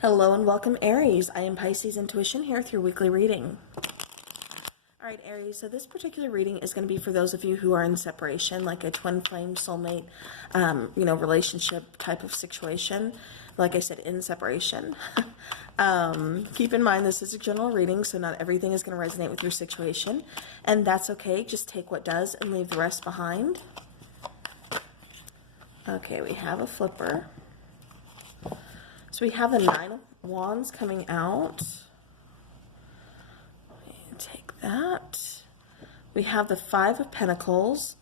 Hello and welcome, Aries. I am Piscesintuition here with your weekly reading. Alright, Aries, so this particular reading is going to be for those of you who are in separation, like a twin flame soulmate, relationship type of situation. Like I said, in separation. Keep in mind this is a general reading, so not everything is going to resonate with your situation. And that's okay. Just take what does and leave the rest behind. Okay, we have a flipper. So we have the Nine of Wands coming out. Take that. We have the Five of Pentacles.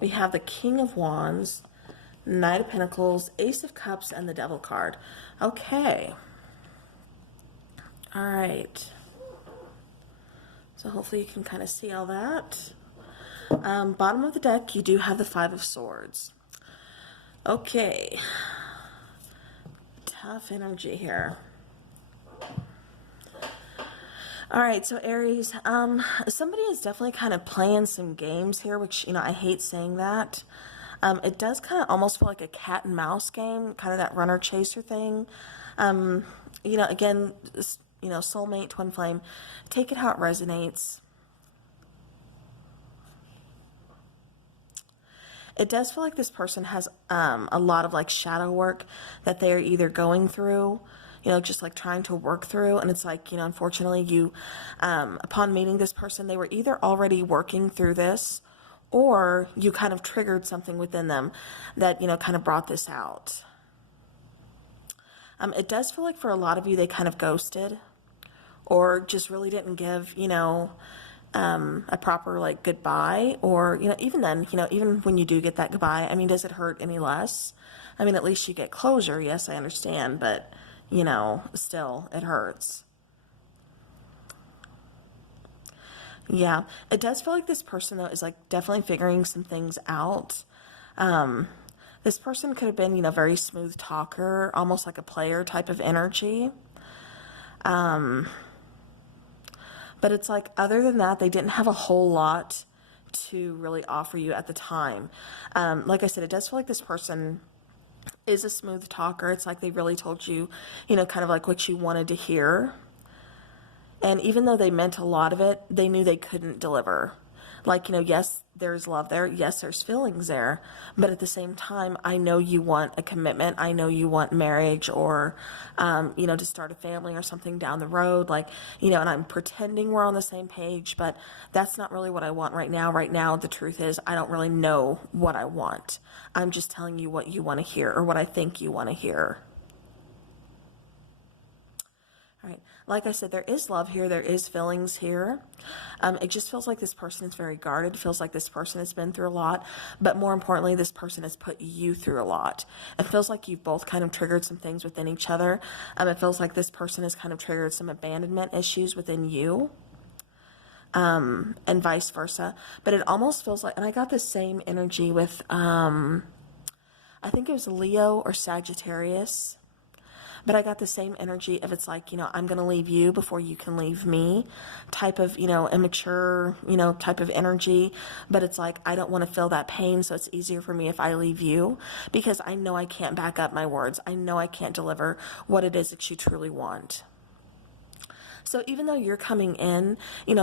We have the King of Wands, Knight of Pentacles, Ace of Cups, and the Devil card. Okay. All right. So hopefully you can kind of see all that. Bottom of the deck, you do have the Five of Swords. Okay. Tough energy here. All right, so Aries, somebody is definitely kind of playing some games here, which, I hate saying that. It does kind of almost feel like a cat and mouse game, kind of that runner chaser thing. Again, soulmate, twin flame, take it how it resonates. It does feel like this person has a lot of like shadow work that they're either going through, just like trying to work through. And it's like, unfortunately you, upon meeting this person, they were either already working through this or you kind of triggered something within them that, kind of brought this out. It does feel like for a lot of you, they kind of ghosted or just really didn't give, a proper like goodbye, or even then, even when you do get that goodbye, does it hurt any less? At least you get closure. Yes, I understand, but still it hurts. Yeah, it does feel like this person though is like definitely figuring some things out. This person could have been very smooth talker, almost like a player type of energy. But it's like, other than that, they didn't have a whole lot to really offer you at the time. Like I said, it does feel like this person is a smooth talker. It's like they really told you, kind of like what you wanted to hear. And even though they meant a lot of it, they knew they couldn't deliver. Like, yes, there's love there. Yes, there's feelings there. But at the same time, I know you want a commitment. I know you want marriage or, to start a family or something down the road. Like, and I'm pretending we're on the same page, but that's not really what I want right now. Right now, the truth is I don't really know what I want. I'm just telling you what you want to hear or what I think you want to hear. All right. Like I said, there is love here. There is feelings here. It just feels like this person is very guarded. It feels like this person has been through a lot. But more importantly, this person has put you through a lot. It feels like you've both kind of triggered some things within each other. It feels like this person has kind of triggered some abandonment issues within you. And vice versa. But it almost feels like, and I got the same energy with, I think it was Leo or Sagittarius. But I got the same energy of it's like, I'm going to leave you before you can leave me type of, immature, type of energy. But it's like, I don't want to feel that pain. So it's easier for me if I leave you because I know I can't back up my words. I know I can't deliver what it is that you truly want. So even though you're coming in,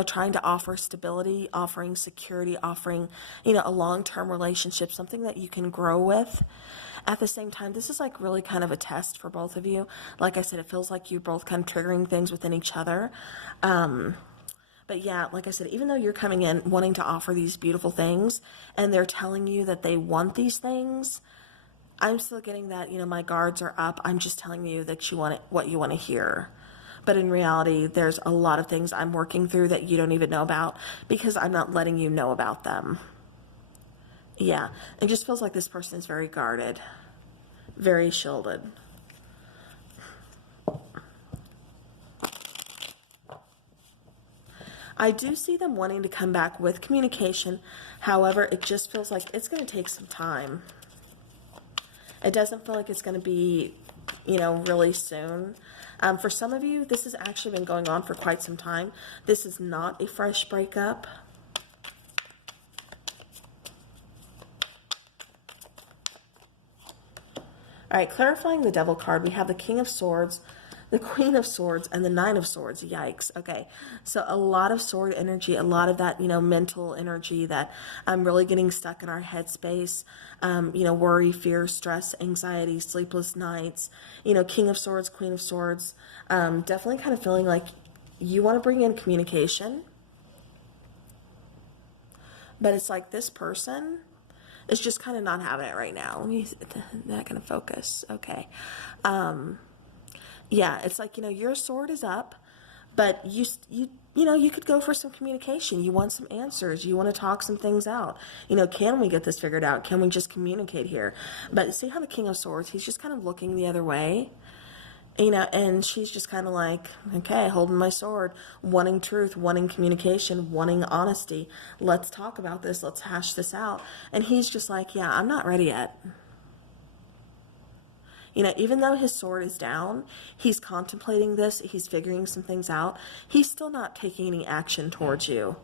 trying to offer stability, offering security, offering, a long-term relationship, something that you can grow with, at the same time, this is like really kind of a test for both of you. Like I said, it feels like you're both kind of triggering things within each other. But yeah, like I said, even though you're coming in wanting to offer these beautiful things and they're telling you that they want these things, I'm still getting that, my guards are up. I'm just telling you that you want it, what you want to hear. But in reality, there's a lot of things I'm working through that you don't even know about because I'm not letting you know about them. Yeah, it just feels like this person is very guarded, very shielded. I do see them wanting to come back with communication. However, it just feels like it's going to take some time. It doesn't feel like it's going to be, really soon. For some of you, this has actually been going on for quite some time. This is not a fresh breakup. All right, clarifying the Devil card, we have the King of Swords, the Queen of Swords and the Nine of Swords. Yikes. Okay. So a lot of sword energy, a lot of that, mental energy that I'm really getting stuck in our headspace. Worry, fear, stress, anxiety, sleepless nights, King of Swords, Queen of Swords. Definitely kind of feeling like you want to bring in communication. But it's like this person is just kind of not having it right now. Let me, not going to focus. Okay. Yeah, it's like, your sword is up, but you could go for some communication. You want some answers. You want to talk some things out. Can we get this figured out? Can we just communicate here? But see how the King of Swords, he's just kind of looking the other way, and she's just kind of like, okay, holding my sword, wanting truth, wanting communication, wanting honesty. Let's talk about this. Let's hash this out. And he's just like, yeah, I'm not ready yet. Even though his sword is down, he's contemplating this, he's figuring some things out, he's still not taking any action towards you.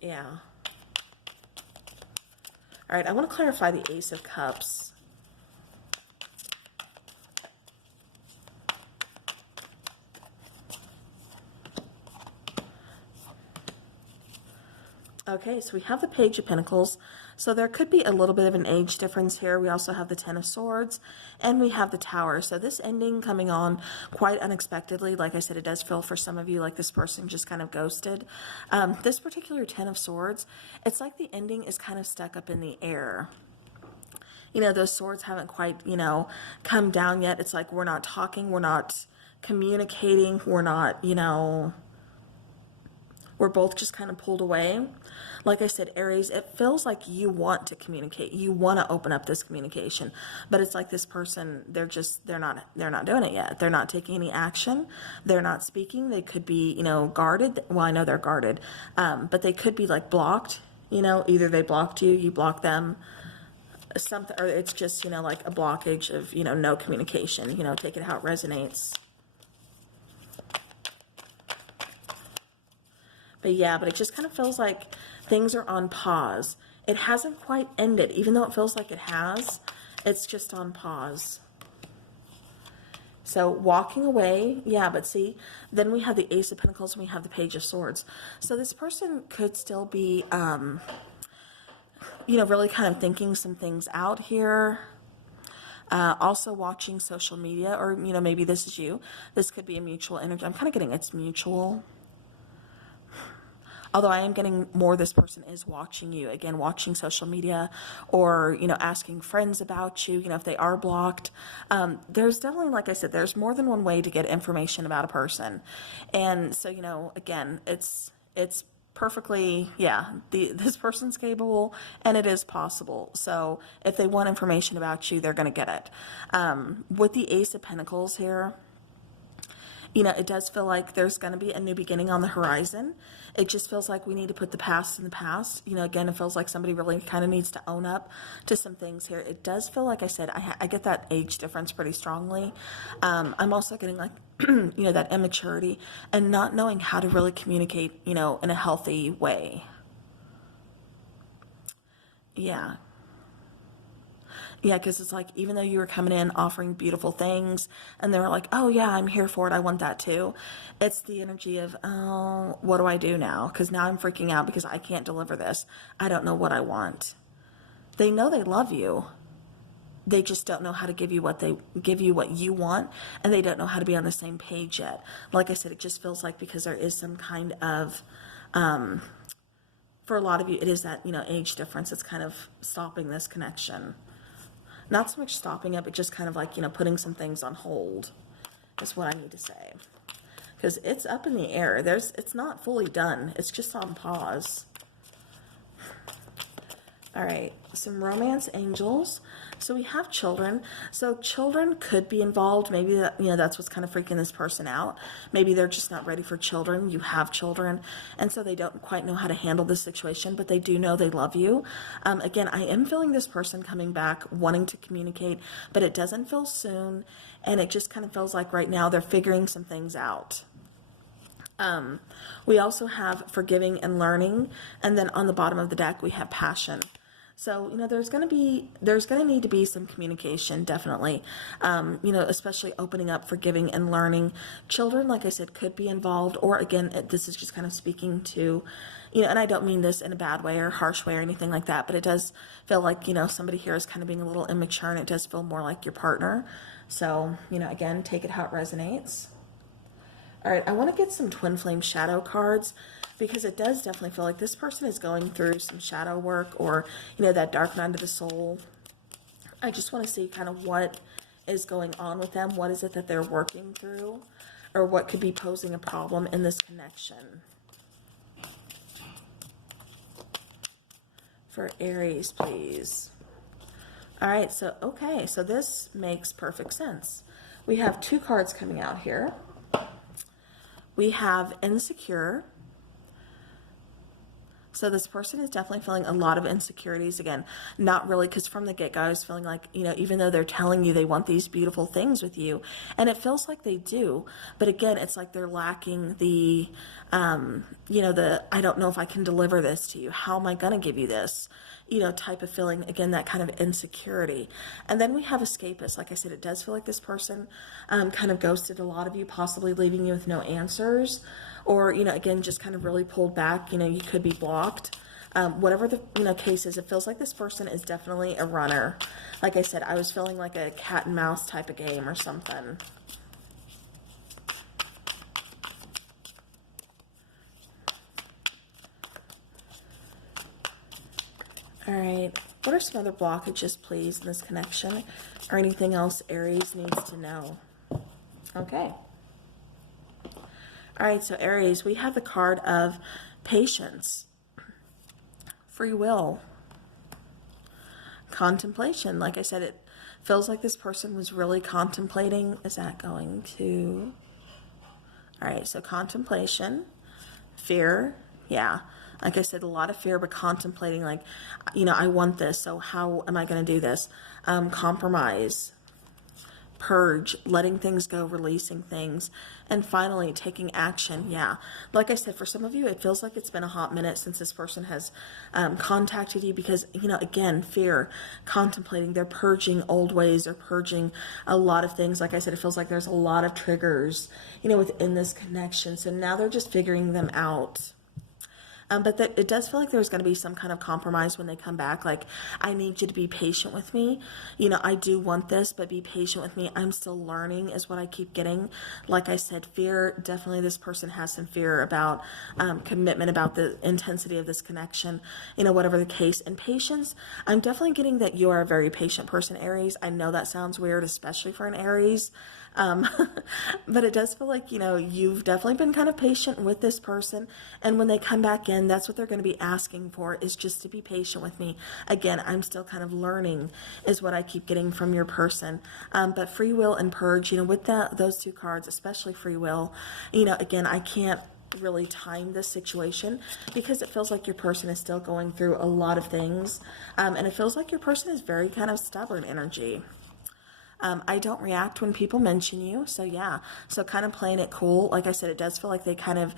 Yeah. All right, I want to clarify the Ace of Cups. Okay, so we have the Page of Pentacles. So there could be a little bit of an age difference here. We also have the Ten of Swords, and we have the Tower. So this ending coming on quite unexpectedly. Like I said, it does feel for some of you like this person just kind of ghosted. This particular Ten of Swords, it's like the ending is kind of stuck up in the air. Those swords haven't quite, come down yet. It's like we're not talking, we're not communicating, we're not, we're both just kind of pulled away. Like I said, Aries, it feels like you want to communicate. You want to open up this communication, but it's like this person, they're not doing it yet. They're not taking any action. They're not speaking. They could be, guarded. Well, I know they're guarded, but they could be like blocked. Either they blocked you, you blocked them, something, or it's just, like a blockage of, no communication. Take it how it resonates. But yeah, but it just kind of feels like things are on pause. It hasn't quite ended, even though it feels like it has. It's just on pause. So walking away, yeah, but see, then we have the Ace of Pentacles and we have the Page of Swords. So this person could still be, really kind of thinking some things out here. Also watching social media, or, maybe this is you. This could be a mutual energy. I'm kind of getting it's mutual. Although I am getting more, this person is watching you, again, watching social media, or, asking friends about you, if they are blocked. There's definitely, like I said, there's more than one way to get information about a person. And so, again, it's perfectly, yeah, this person's capable, and it is possible. So if they want information about you, they're going to get it. With the Ace of Pentacles here, it does feel like there's going to be a new beginning on the horizon. It just feels like we need to put the past in the past. Again, it feels like somebody really kind of needs to own up to some things here. It does feel like I said, I get that age difference pretty strongly. I'm also getting like, that immaturity and not knowing how to really communicate, in a healthy way. Yeah. Yeah, because it's like, even though you were coming in offering beautiful things and they were like, oh yeah, I'm here for it, I want that too. It's the energy of, oh, what do I do now? Because now I'm freaking out because I can't deliver this. I don't know what I want. They know they love you. They just don't know how to give you what you want, and they don't know how to be on the same page yet. Like I said, it just feels like because there is some kind of, for a lot of you, it is that, age difference. It's kind of stopping this connection. Not so much stopping it, but just kind of like, putting some things on hold is what I need to say. Because it's up in the air. It's not fully done. It's just on pause. All right, some romance angels. So we have children. So children could be involved. Maybe that, that's what's kind of freaking this person out. Maybe they're just not ready for children. You have children, and so they don't quite know how to handle this situation, but they do know they love you. Again, I am feeling this person coming back, wanting to communicate, but it doesn't feel soon, and it just kind of feels like right now they're figuring some things out. We also have forgiving and learning, and then on the bottom of the deck we have passion. So, there's going to need to be some communication, definitely. Especially opening up, forgiving, and learning. Children, like I said, could be involved, or again, this is just kind of speaking to, and I don't mean this in a bad way or harsh way or anything like that, but it does feel like, somebody here is kind of being a little immature, and it does feel more like your partner. So, again, take it how it resonates. All right, I want to get some twin flame shadow cards, because it does definitely feel like this person is going through some shadow work, or, that dark night of the soul. I just want to see kind of what is going on with them. What is it that they're working through, or what could be posing a problem in this connection? For Aries, please. All right, so, okay, so this makes perfect sense. We have two cards coming out here. We have insecure. So this person is definitely feeling a lot of insecurities. Again, not really, because from the get-go, I was feeling like, even though they're telling you they want these beautiful things with you, and it feels like they do, but again, it's like they're lacking the, I don't know if I can deliver this to you. How am I going to give you this? Type of feeling, again, that kind of insecurity. And then we have escapist. Like I said, it does feel like this person kind of ghosted a lot of you, possibly leaving you with no answers, or, again, just kind of really pulled back. You could be blocked. Whatever the, case is, it feels like this person is definitely a runner. Like I said, I was feeling like a cat and mouse type of game or something. All right, what are some other blockages, please, in this connection, or anything else Aries needs to know? Okay. All right, so Aries, we have the card of patience, free will, contemplation. Like I said, it feels like this person was really contemplating. Is that going to... All right, so contemplation, fear, yeah. Like I said, a lot of fear, but contemplating, like, I want this, so how am I going to do this? Compromise, purge, letting things go, releasing things, and finally taking action. Yeah, like I said, for some of you, it feels like it's been a hot minute since this person has contacted you, because, again, fear, contemplating, they're purging old ways, they're purging a lot of things. Like I said, it feels like there's a lot of triggers, within this connection, so now they're just figuring them out. But it does feel like there's going to be some kind of compromise when they come back. Like, I need you to be patient with me. I do want this, but be patient with me. I'm still learning is what I keep getting. Like I said, fear, definitely this person has some fear about commitment, about the intensity of this connection, whatever the case. And patience, I'm definitely getting that you are a very patient person, Aries. I know that sounds weird, especially for an Aries. But it does feel like, you've definitely been kind of patient with this person. And when they come back in, that's what they're going to be asking for, is just to be patient with me. Again, I'm still kind of learning is what I keep getting from your person. But free will and purge, with those two cards, especially free will, again, I can't really time this situation, because it feels like your person is still going through a lot of things. And it feels like your person is very kind of stubborn energy. I don't react when people mention you. So yeah, so kind of playing it cool. Like I said, it does feel like they kind of,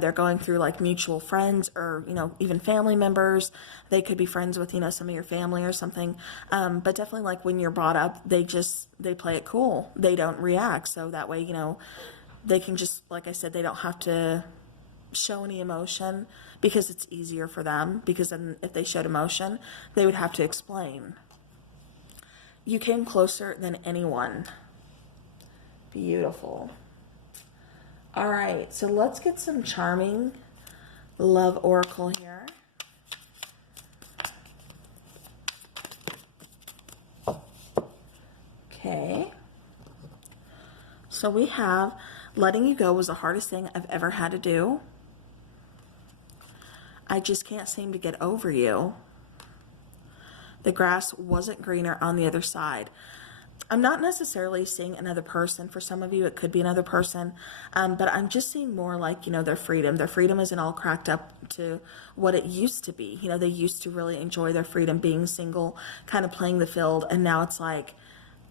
they're going through like mutual friends, or, even family members. They could be friends with, some of your family or something. But definitely, like, when you're brought up, they play it cool. They don't react. So that way, they can just, like I said, they don't have to show any emotion, because it's easier for them, because then if they showed emotion, they would have to explain. You came closer than anyone. Beautiful. All right, so let's get some charming love oracle here. Okay. So we have, letting you go was the hardest thing I've ever had to do. I just can't seem to get over you. The grass wasn't greener on the other side. I'm not necessarily seeing another person. For some of you, it could be another person. But I'm just seeing more like, their freedom. Their freedom isn't all cracked up to what it used to be. They used to really enjoy their freedom, being single, kind of playing the field. And now it's like,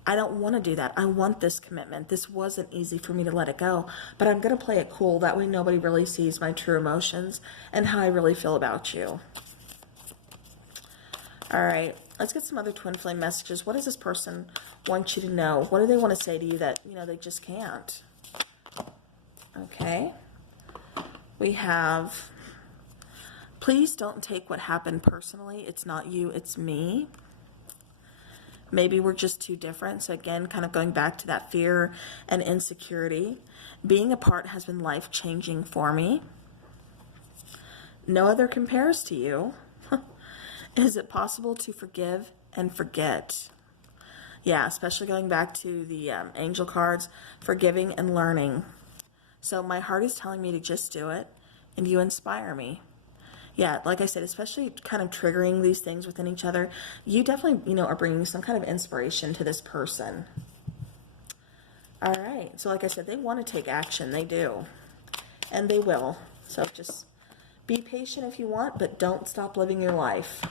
I don't want to do that. I want this commitment. This wasn't easy for me to let it go. But I'm going to play it cool. That way nobody really sees my true emotions and how I really feel about you. All right, let's get some other twin flame messages. What does this person want you to know? What do they want to say to you that, you know, they just can't? Okay. We have, please don't take what happened personally. It's not you, it's me. Maybe we're just too different. So again, kind of going back to that fear and insecurity. Being apart has been life-changing for me. No other compares to you. Is it possible to forgive and forget? Yeah, especially going back to the angel cards, forgiving and learning. So my heart is telling me to just do it, and you inspire me. Yeah, like I said, especially kind of triggering these things within each other, you definitely, you know, are bringing some kind of inspiration to this person. All right, so like I said, they want to take action. They do, and they will. So just be patient if you want, but don't stop living your life.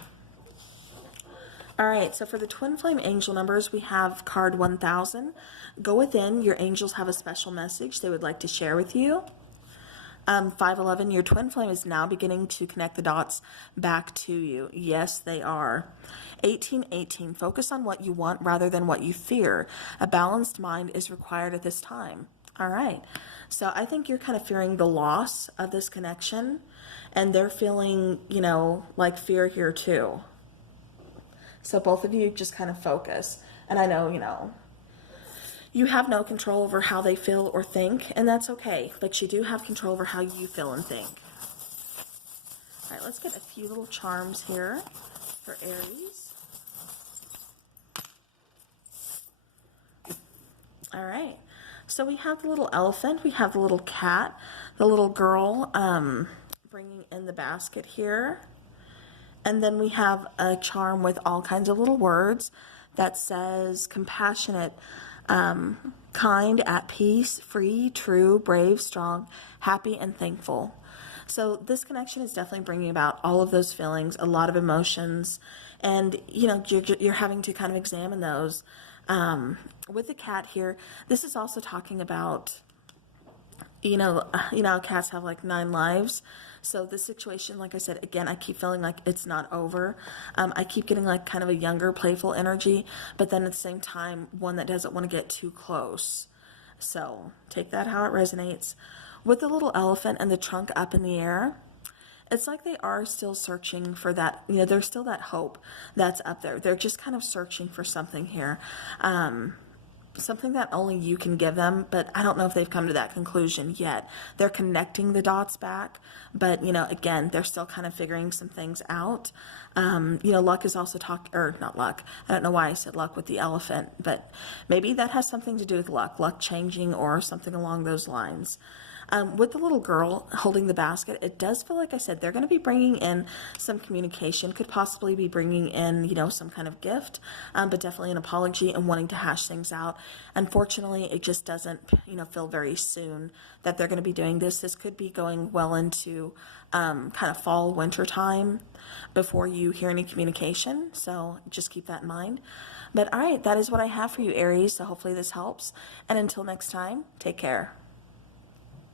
All right, so for the twin flame angel numbers, we have card 1000. Go within. Your angels have a special message they would like to share with you. 511, your twin flame is now beginning to connect the dots back to you. Yes, they are. 1818, focus on what you want rather than what you fear. A balanced mind is required at this time. All right, so I think you're kind of fearing the loss of this connection, and they're feeling, you know, like fear here too. So both of you just kind of focus. And I know, you know, you have no control over how they feel or think, and that's okay. But you do have control over how you feel and think. All right, let's get a few little charms here for Aries. All right. So we have the little elephant, we have the little cat, the little girl bringing in the basket here. And then we have a charm with all kinds of little words that says compassionate, kind, at peace, free, true, brave, strong, happy, and thankful. So this connection is definitely bringing about all of those feelings, a lot of emotions, and you know, you're having to kind of examine those. With the cat here, this is also talking about, you know how cats have like 9 lives. So this situation, like I said, again, I keep feeling like it's not over. I keep getting like kind of a younger, playful energy, but then at the same time, one that doesn't want to get too close. So take that how it resonates. With the little elephant and the trunk up in the air, it's like they are still searching for that, you know, there's still that hope that's up there. They're just kind of searching for something here. Something that only you can give them, but I don't know if they've come to that conclusion yet. They're connecting the dots back, but, you know, again, they're still kind of figuring some things out. You know, luck is also or not luck. I don't know why I said luck with the elephant, but maybe that has something to do with luck changing or something along those lines. With the little girl holding the basket, it does feel like I said they're going to be bringing in some communication, could possibly be bringing in, you know, some kind of gift, but definitely an apology and wanting to hash things out. Unfortunately, it just doesn't, you know, feel very soon that they're going to be doing this. This could be going well into kind of fall, winter time before you hear any communication. So just keep that in mind. But all right, that is what I have for you, Aries. So hopefully this helps. And until next time, take care.